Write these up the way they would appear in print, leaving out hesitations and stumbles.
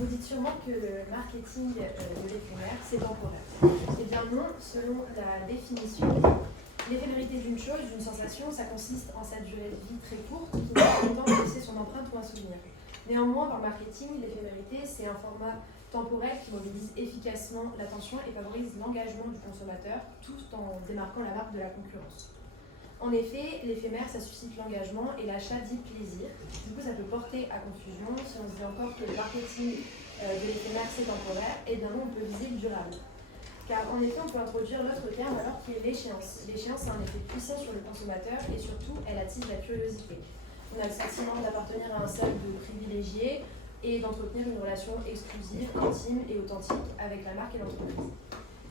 Vous dites sûrement que le marketing de l'éphémère, c'est temporaire. Eh bien non, selon la définition, l'éphémérité d'une chose, d'une sensation, ça consiste en sa durée de vie très courte qui n'a pas le temps de laisser son empreinte ou un souvenir. Néanmoins, par marketing, l'éphémérité, c'est un format temporel qui mobilise efficacement l'attention et favorise l'engagement du consommateur tout en démarquant la marque de la concurrence. En effet, l'éphémère, ça suscite l'engagement et l'achat dit plaisir. Du coup, ça peut porter à confusion si on se dit encore que le marketing de l'éphémère, c'est temporaire, et bien non, on peut viser le durable. Car en effet, on peut introduire l'autre terme alors qui est l'échéance. L'échéance a un effet puissant sur le consommateur et surtout, elle attise la curiosité. On a le sentiment d'appartenir à un cercle de privilégiés et d'entretenir une relation exclusive, intime et authentique avec la marque et l'entreprise.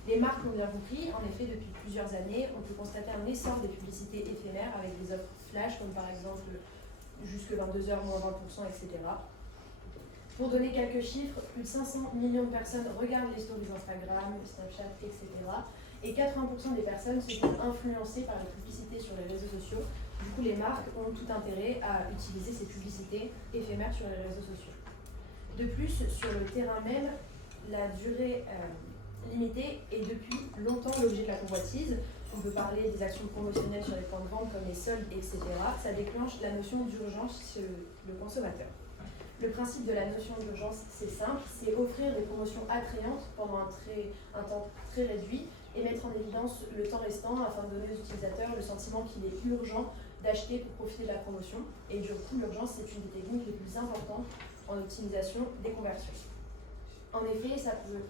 Les marques l'ont bien compris, en effet, depuis plusieurs années, on peut constater un essor des publicités éphémères avec des offres flash, comme par exemple jusque 22h, moins 20%, etc. Pour donner quelques chiffres, plus de 500 millions de personnes regardent les stories Instagram, Snapchat, etc. Et 80% des personnes se font influencer par les publicités sur les réseaux sociaux. Du coup, les marques ont tout intérêt à utiliser ces publicités éphémères sur les réseaux sociaux. De plus, sur le terrain même, la durée limitée est depuis longtemps l'objet de la convoitise. On peut parler des actions promotionnelles sur les points de vente comme les soldes, etc. Ça déclenche la notion d'urgence chez le consommateur. Le principe de la notion d'urgence, c'est simple, c'est offrir des promotions attrayantes pendant un temps très réduit et mettre en évidence le temps restant afin de donner aux utilisateurs le sentiment qu'il est urgent d'acheter pour profiter de la promotion. Et du coup, l'urgence, c'est une des techniques les plus importantes en optimisation des conversions. En effet, ça peut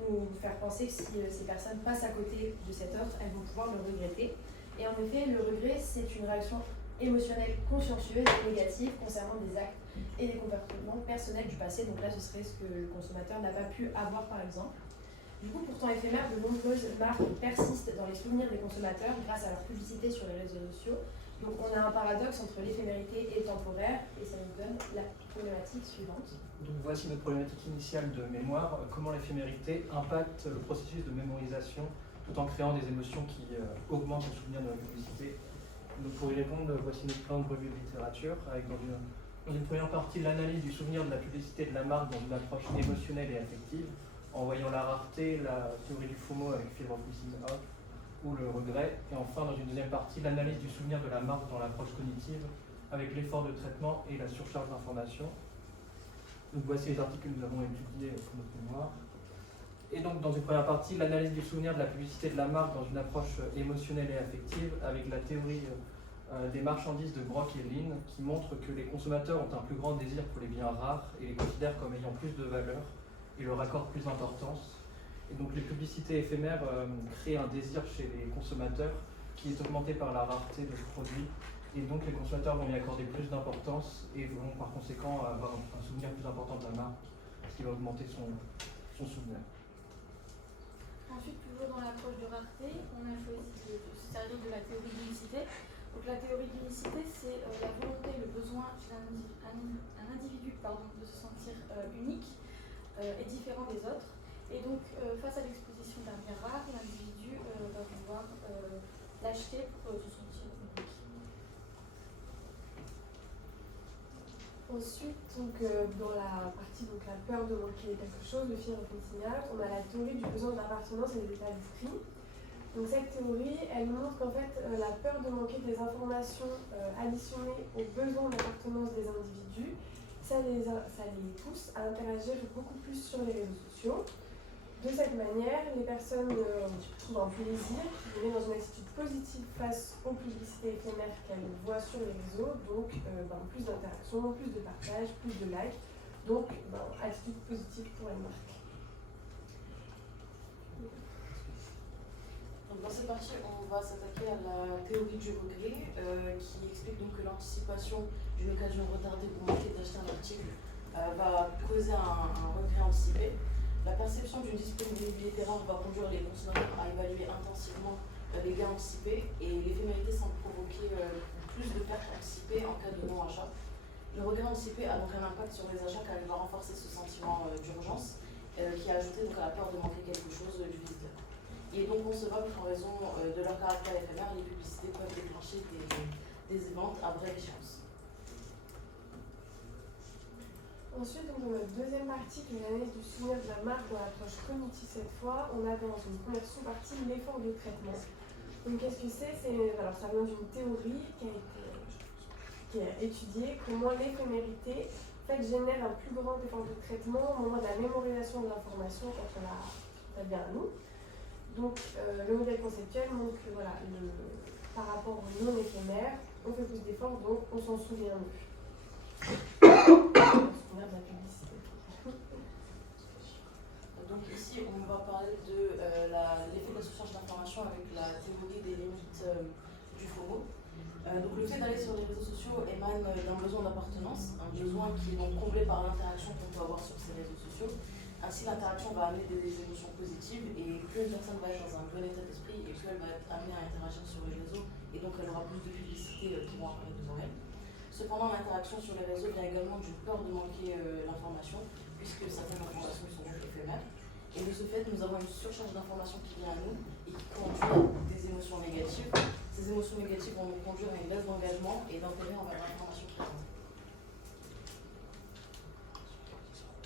nous faire penser que si ces personnes passent à côté de cette offre, elles vont pouvoir le regretter. Et en effet, le regret, c'est une réaction émotionnelle consciencieuse et négative concernant des actes et des comportements personnels du passé. Donc là, ce serait ce que le consommateur n'a pas pu avoir, par exemple. Du coup, pourtant éphémère, de nombreuses marques persistent dans les souvenirs des consommateurs grâce à leur publicité sur les réseaux sociaux. Donc on a un paradoxe entre l'éphémérité et le temporaire, et ça nous donne la problématique suivante. Donc voici notre problématique initiale de mémoire, comment l'éphémérité impacte le processus de mémorisation tout en créant des émotions qui augmentent le souvenir de la publicité. Donc pour y répondre, voici notre plan de revue de littérature avec dans une première partie l'analyse du souvenir de la publicité de la marque dans une approche émotionnelle et affective, en voyant la rareté, la théorie du FOMO avec Fear of Missing Out, ou le regret, et enfin dans une deuxième partie l'analyse du souvenir de la marque dans l'approche cognitive avec l'effort de traitement et la surcharge d'informations. Donc voici les articles que nous avons étudiés pour notre mémoire. Et donc dans une première partie, l'analyse du souvenir de la publicité de la marque dans une approche émotionnelle et affective avec la théorie des marchandises de Brock et Lynn qui montre que les consommateurs ont un plus grand désir pour les biens rares et les considèrent comme ayant plus de valeur et leur accordent plus d'importance. Et donc les publicités éphémères créent un désir chez les consommateurs qui est augmenté par la rareté de ce produit. Et donc les consommateurs vont y accorder plus d'importance et vont par conséquent avoir un souvenir plus important de la marque, ce qui va augmenter son souvenir. Ensuite, toujours dans l'approche de rareté, on a choisi de se servir de la théorie d'unicité. Donc la théorie d'unicité, c'est la volonté, le besoin chez un individu de se sentir unique et différent des autres. Et donc, face à l'exposition d'un bien rare, l'individu va pouvoir l'acheter pour se sentir unique. Ensuite, dans la partie la peur de manquer quelque chose, le fear of missing out, on a la théorie du besoin d'appartenance et des états d'esprit. Donc cette théorie, elle montre qu'en fait, la peur de manquer des informations additionnées aux besoins d'appartenance des individus, ça les pousse à interagir beaucoup plus sur les réseaux sociaux. De cette manière, les personnes trouvent un plaisir, qui viennent dans une attitude positive face aux publicités éphémères qu'elles voient sur les réseaux, donc plus d'interaction, plus de partage, plus de likes, donc attitude positive pour les marques. Donc dans cette partie, on va s'attaquer à la théorie du regret, qui explique donc que l'anticipation d'une occasion retardée ou manquée d'acheter un article va causer un regret anticipé. La perception d'une disponibilité rare va conduire les consommateurs à évaluer intensivement les gains anticipés et l'éphémérité semble provoquer plus de pertes anticipées en cas de non-achat. Le regret anticipé a donc un impact sur les achats car il va renforcer ce sentiment d'urgence qui est ajouté donc à la peur de manquer quelque chose du visiteur. Il est donc concevable qu'en raison de leur caractère éphémère, les publicités peuvent déclencher des ventes à brève échéance. Ensuite, donc, dans notre deuxième partie, qui est l'analyse du souvenir de la marque dans l'approche cognitive cette fois, on a dans une première sous-partie l'effort de traitement. Donc qu'est-ce que c'est? Alors ça vient d'une théorie qui a étudié comment l'éphémérité en fait, génère un plus grand effort de traitement au moment de la mémorisation de l'information quand ça vient à nous. Donc le modèle conceptuel montre que voilà, par rapport au non éphémère, on fait plus d'efforts, donc on s'en souvient mieux. On se souvient de la publicité. Donc ici, on va parler de l'effet de la surcharge d'information avec la théorie des limites du FOMO. Donc le fait d'aller sur les réseaux sociaux émane d'un besoin d'appartenance, un besoin qui est donc comblé par l'interaction qu'on peut avoir sur ces réseaux sociaux. Ainsi, l'interaction va amener des émotions positives et plus une personne va être dans un bon état d'esprit et plus elle va être amenée à interagir sur les réseaux et donc elle aura plus de publicités qui vont apparaître aux oreilles. Cependant, l'interaction sur les réseaux vient également d'une peur de manquer l'information puisque certaines informations sont donc éphémères. Et de ce fait, nous avons une surcharge d'informations qui vient à nous et qui conduit à des émotions négatives. Ces émotions négatives vont nous conduire à une baisse d'engagement et d'intérêt envers l'information présente.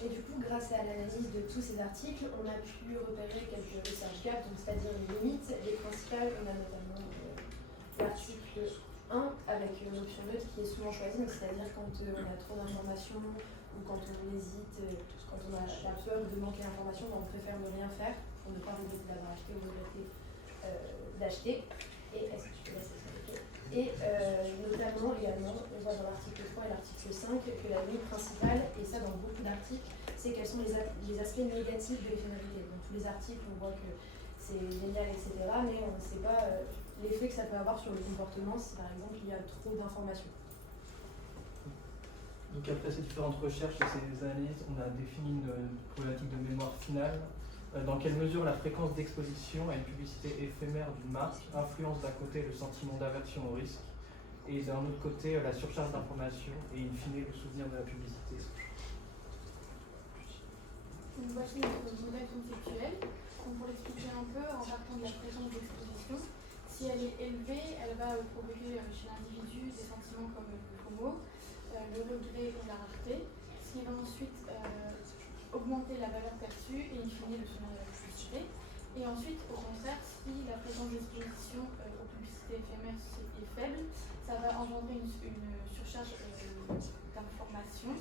Et du coup, grâce à l'analyse de tous ces articles, on a pu repérer quelques research gaps, c'est-à-dire les limites. Les principales, on a notamment l'article 1 avec l'option neutre qui est souvent choisie, c'est-à-dire quand on a trop d'informations ou quand on hésite, quand on a la peur de manquer d'informations, on préfère ne rien faire pour ne pas regretter d'avoir acheté ou regretter d'acheter. Et est-ce que tu peux laisser ça? Et notamment également, on voit dans l'article 3 et l'article 5 que la limite principale, et ça dans beaucoup d'articles, c'est quels sont les aspects négatifs de l'éphémérité. Dans tous les articles, on voit que c'est génial, etc. Mais on ne sait pas l'effet que ça peut avoir sur le comportement si par exemple il y a trop d'informations. Donc après ces différentes recherches et ces analyses, on a défini une problématique de mémoire finale. Dans quelle mesure la fréquence d'exposition à une publicité éphémère d'une marque influence d'un côté le sentiment d'aversion au risque et d'un autre côté la surcharge d'informations et in fine le souvenir de la publicité. Donc voici notre modèle conceptuel. Donc pour l'expliquer un peu, en partant de la fréquence d'exposition, si elle est élevée, elle va provoquer chez l'individu des sentiments comme le FOMO, le regret ou la rareté, ce qui va ensuite augmenter la valeur perçue et in fine le souvenir de la publicité. Et ensuite, au contraire, si la fréquence d'exposition aux publicités éphémères est faible, ça va engendrer une surcharge d'information.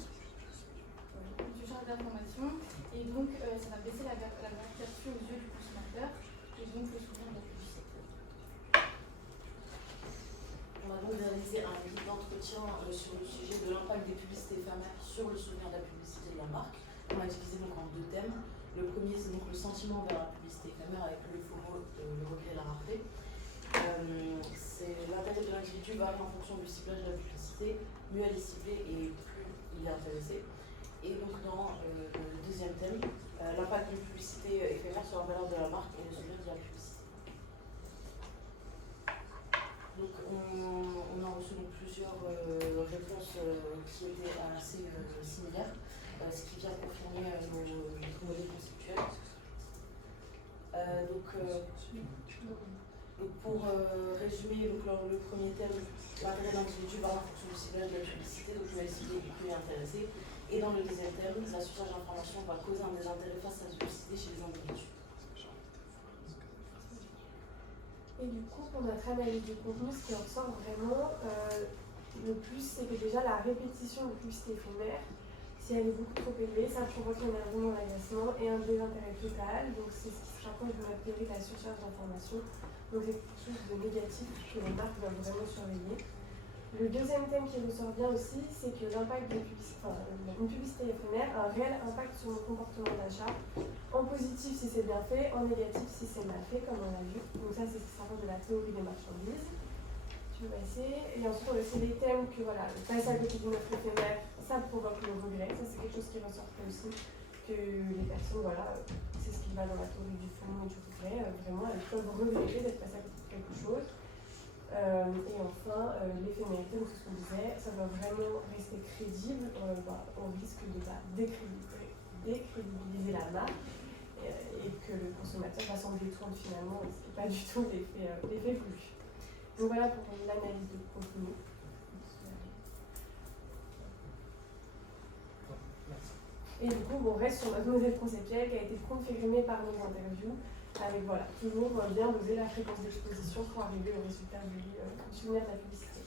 Et donc ça va baisser la valeur perçue aux yeux du consommateur et donc le souvenir de la publicité. On a donc réalisé un guide d'entretien sur le sujet de l'impact des publicités éphémères sur le souvenir de la publicité de la marque. On a divisé donc en deux thèmes. Le premier, c'est donc le sentiment vers la publicité éphémère avec le FOMO, le regret et la rareté. L'intérêt de l'individu varie en fonction du ciblage de la publicité. Mieux elle est ciblée et plus il est intéressé. Et donc dans le deuxième thème, l'impact d'une publicité éphémère sur la valeur de la marque et le souvenir de la publicité. Donc on a reçu donc plusieurs réponses qui étaient assez similaires, ce qui vient confirmer notre modèle conceptuel. Donc pour résumer le premier thème, l'intérêt de l'individu varie en fonction du ciblage de la publicité, donc je vais essayer de plus intéressé. Et dans le deuxième thème, la surcharge d'information va causer un désintérêt face à la publicité chez les individus. Et du coup, pour notre analyse du contenu, ce qui en ressort vraiment le plus, c'est que déjà la répétition de publicité éphémère, si elle est beaucoup trop élevée, ça provoque énormément l'agacement et un désintérêt total. Donc c'est ce qui se rapproche de notre théorie de la surcharge d'information. Donc c'est quelque chose de négatif que les marques doivent vraiment surveiller. Le deuxième thème qui ressort bien aussi, c'est que l'impact d'une publicité éphémère a un réel impact sur nos comportements d'achat. En positif si c'est bien fait, en négatif si c'est mal fait, comme on l'a vu. Donc ça, c'est ce qui s'approche de la théorie des marchandises. Tu vas essayer. Et ensuite, c'est des thèmes que voilà, le passage à côté d'une offre éphémère, ça provoque le regret. Ça, c'est quelque chose qui ressortait aussi, que les personnes, voilà, c'est ce qui va dans la théorie du FOMO et du regret. Vraiment, elles peuvent regretter d'être passées à côté de quelque chose. Et enfin, l'éphémérité, donc c'est ce qu'on disait, ça doit vraiment rester crédible au risque de décrédibiliser la marque et que le consommateur va s'en détourner finalement, ce qui n'est pas du tout l'effet voulu. Donc voilà pour l'analyse de contenu. Merci. Et du coup, on reste sur notre modèle conceptuel qui a été confirmé par nos interviews, avec voilà, toujours bien doser la fréquence d'exposition pour arriver au résultat du souvenir de la publicité.